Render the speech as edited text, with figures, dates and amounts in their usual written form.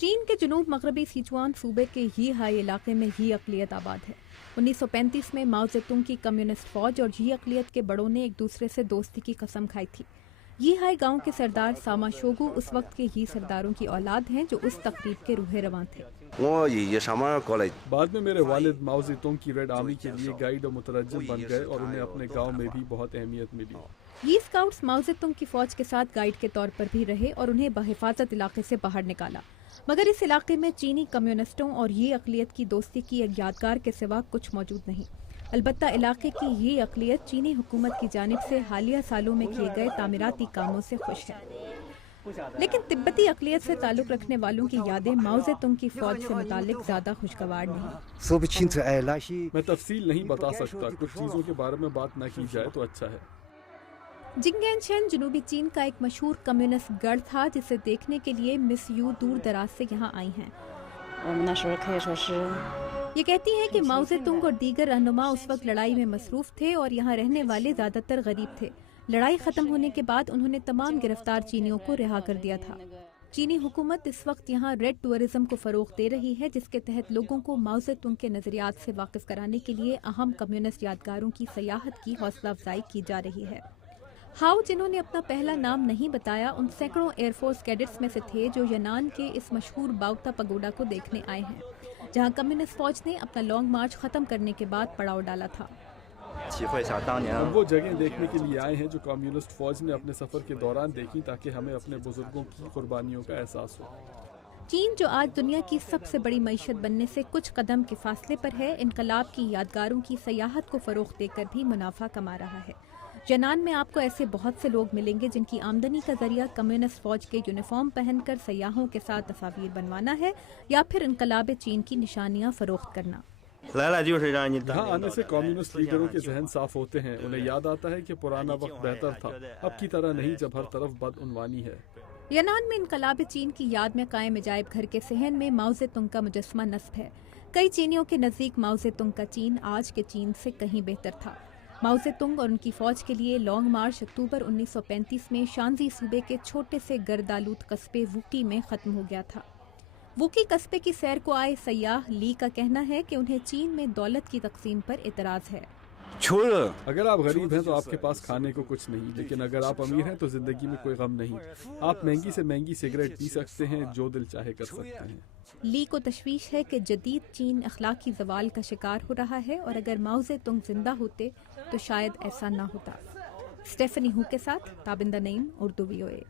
چین کے جنوب مغربی سیچوان صوبے کے ہی ہائی علاقے میں ہی اقلیت آباد ہے۔ 1935 میں ماؤ زیتونگ کی کمیونسٹ فوج اور ہی اقلیت کے بڑوں نے ایک دوسرے سے دوستی کی قسم کھائی تھی۔ یہ ہائی گاؤں کے سردار ساما شوگو اس وقت کے ہی سرداروں کی اولاد ہیں جو اس تقریب کے روح رواں تھے۔ بعد میں میرے والد ماؤ زیتونگ کی ریڈ آرمی کے لیے گائیڈ اور مترجم بن گئے اور انہیں اپنے گاؤں میں بھی بہت اہمیت ملی۔ یہ اسکاؤٹس ماؤ زیتونگ کی فوج کے ساتھ گائیڈ کے طور پر بھی رہے اور انہیں بحفاظت علاقے سے باہر نکالا، مگر اس علاقے میں چینی کمیونسٹوں اور یہ اقلیت کی دوستی کی ایک یادگار کے سوا کچھ موجود نہیں۔ البتہ علاقے کی یہ اقلیت چینی حکومت کی جانب سے حالیہ سالوں میں کیے گئے تعمیراتی کاموں سے خوش ہے۔ لیکن تبتی اقلیت سے تعلق رکھنے والوں کی یادیں ماؤ زیتونگ کی فوج سے متعلق زیادہ خوشگوار نہیں۔ میں تفصیل نہیں بتا سکتا، کچھ چیزوں کے بارے میں بات نہ کی جائے تو اچھا ہے۔ جنگین شین جنوبی چین کا ایک مشہور کمیونسٹ گڑھ تھا جسے دیکھنے کے لیے مس یو دور دراز سے یہاں آئی ہیں۔ یہ کہتی ہیں کہ ماؤ زیتونگ اور دیگر رہنما اس وقت لڑائی میں مصروف تھے اور یہاں رہنے والے زیادہ تر غریب تھے۔ لڑائی ختم ہونے کے بعد انہوں نے تمام گرفتار چینیوں کو رہا کر دیا تھا۔ چینی حکومت اس وقت یہاں ریڈ ٹورزم کو فروغ دے رہی ہے، جس کے تحت لوگوں کو ماؤ زیتونگ کے نظریات سے واقف کرانے کے لیے اہم کمیونسٹ یادگاروں کی سیاحت کی حوصلہ افزائی کی جا رہی ہے۔ ہاؤ، جنہوں نے اپنا پہلا نام نہیں بتایا، ان سینکڑوں ایئر فورس کیڈٹس میں سے تھے جو یونان کے اس مشہور باؤتا پگوڈا کو دیکھنے آئے ہیں، جہاں کمیونسٹ فوج نے اپنا لانگ مارچ ختم کرنے کے بعد پڑاؤ ڈالا تھا۔ ہم وہ جگہیں دیکھنے کے لیے آئے ہیں جو کمیونسٹ فوج نے اپنے سفر کے دوران دیکھی تاکہ ہمیں اپنے بزرگوں کی قربانیوں کا احساس ہو۔ چین، جو آج دنیا کی سب سے بڑی معیشت بننے سے کچھ قدم کے فاصلے پر ہے، انقلاب کی یادگاروں کی سیاحت کو فروغ دے کر بھی منافع کما رہا ہے۔ یونان میں آپ کو ایسے بہت سے لوگ ملیں گے جن کی آمدنی کا ذریعہ کمیونسٹ فوج کے یونیفارم پہن کر سیاحوں کے ساتھ تصاویر بنوانا ہے یا پھر انقلاب چین کی نشانیاں فروخت کرنا۔ یہاں آنے سے کمیونسٹ لیڈروں کے ذہن صاف ہوتے ہیں، انہیں یاد آتا ہے کہ پرانا وقت بہتر تھا، اب کی طرح نہیں جب ہر طرف بدعنوانی ہے۔ یونان میں انقلاب چین کی یاد میں قائم عجائب گھر کے صحن میں ماؤ زیتونگ کا مجسمہ نصب ہے۔ کئی چینیوں کے نزدیک ماؤ زیتونگ کا چین آج کے چین سے کہیں بہتر تھا۔ ماؤ زیتونگ اور ان کی فوج کے لیے لانگ مارچ اکتوبر 1935 میں شانزی صوبے کے چھوٹے سے گردآلود قصبے ووکی میں ختم ہو گیا تھا۔ ووکی قصبے کی سیر کو آئے سیاح لی کا کہنا ہے کہ انہیں چین میں دولت کی تقسیم پر اعتراض ہے۔ اگر آپ غریب ہیں تو آپ کے پاس کھانے کو کچھ نہیں، لیکن اگر آپ امیر ہیں تو زندگی میں کوئی غم نہیں۔ آپ مہنگی سے مہنگی سگریٹ پی سکتے ہیں، جو دل چاہے کر سکتے ہیں۔ لی کو تشویش ہے کہ جدید چین اخلاقی زوال کا شکار ہو رہا ہے اور اگر ماؤ زیتونگ زندہ ہوتے تو شاید ایسا نہ ہوتا۔ اسٹیفنی ہو کے ساتھ تابندہ نعیم، اردو VOA۔